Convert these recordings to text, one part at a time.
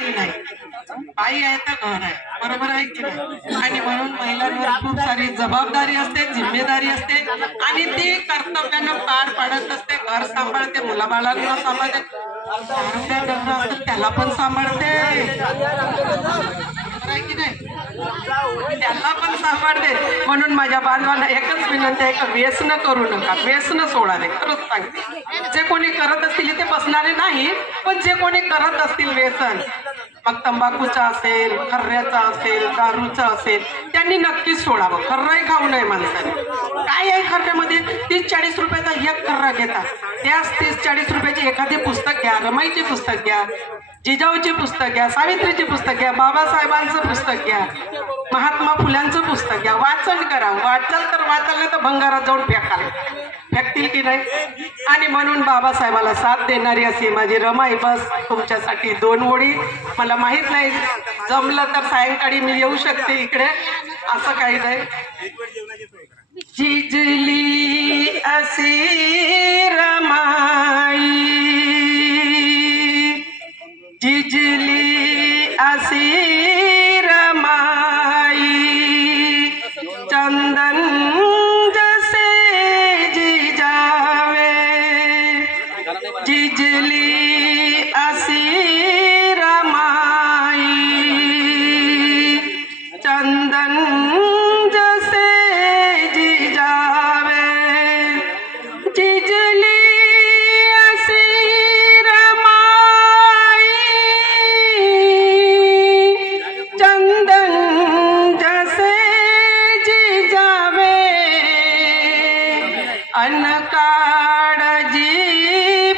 नाही, बाई आहे तर घर आहे, बरोबर आहे की नाही? आणि म्हणून महिलांवर खूप सारी जबाबदारी असते, जिम्मेदारी असते आणि ती कर्तव्यानं पार पाडत असते. घर सांभाळते, मुलाबाळांना सांभाळते, त्याला पण सांभाळते, आहे की नाही? त्याला पण सांभाळते. म्हणून माझ्या बांधवांना एकच विनंती आहे, का व्यसन करू नका, व्यसन सोडा दे. खरंच सांगते, जे कोणी करत असतील ते बसणारे नाही, पण जे कोणी करत असतील व्यसन, मग तंबाखूचा असेल, खर्ऱ्याचा असेल, दारूचा असेल, त्यांनी नक्कीच सोडावं. खर्राही खाऊ नये माणसाने. काय आहे खर्ऱ्यामध्ये? 30-40 रुपयाचा एक खर्रा घेतात. त्याच 30-40 रुपयाची एखादी पुस्तक घ्या, रमाईची पुस्तक घ्या, जिजाऊची पुस्तक घ्या, सावित्रीची पुस्तक घ्या, बाबासाहेबांचं पुस्तक घ्या, महात्मा फुल्यांचं पुस्तक घ्या, वाचन करा. वाचाल तर वाचाल, नाही तर भंगारात जाऊन फेकतील की नाही? आणि म्हणून बाबासाहेबाला साथ देणारी अशी माझी रमाई. बस तुमच्यासाठी 2 ओळी. मला माहित नाही, जमलं तर सायंकाळी मी येऊ शकते इकडे, असं काही नाही. जिजली असी रमाई, जिजली असी रमाई, चंदन जसे जिजावे, जिजली असी रमाई, चंदन जसे जिजावे, जिजली अनकाळजी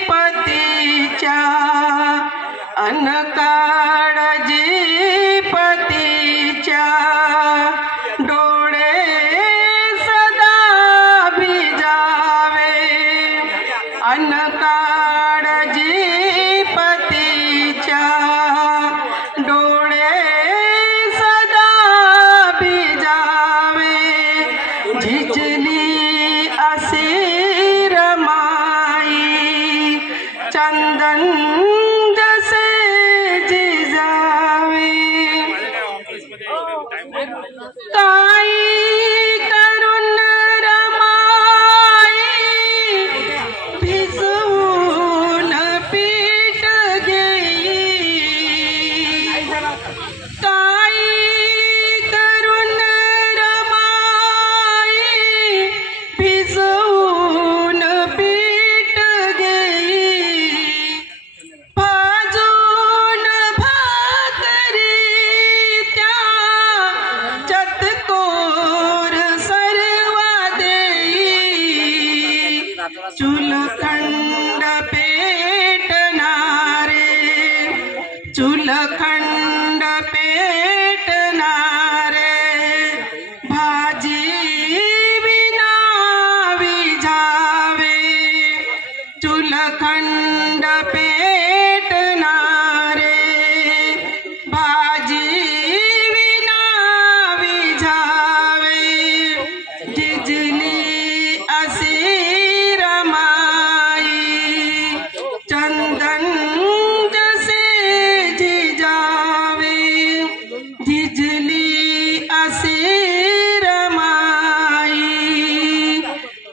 पतीच्या, अनकाळजी पतीच्या, डोळे सदा भिजावे, अनकाळजी पतीच्या, डोळे सदा भिजावे, झिजली असी रमाई, चंदन जसे जिजावे. काही करून रमाई भिजवून पीठ घेई, काही करून रमाई भिजवून पीठ घेई, भाजून भाकरी त्या चतकोर सर्वा देई, चुलखंड पेटणारे, चुलखंड पेटणारे, भाजी विना विझावे, चुलखंड पेटणारे, भाजी विना विझावे, जिजली असी रमाई, चंदन जसे जिजावे, जिजली असी रमाई,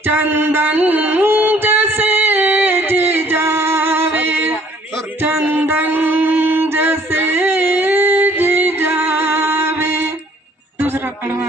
चंदन जसे जिजावे, चंदन जसे जिजावे. दुसरा कडवा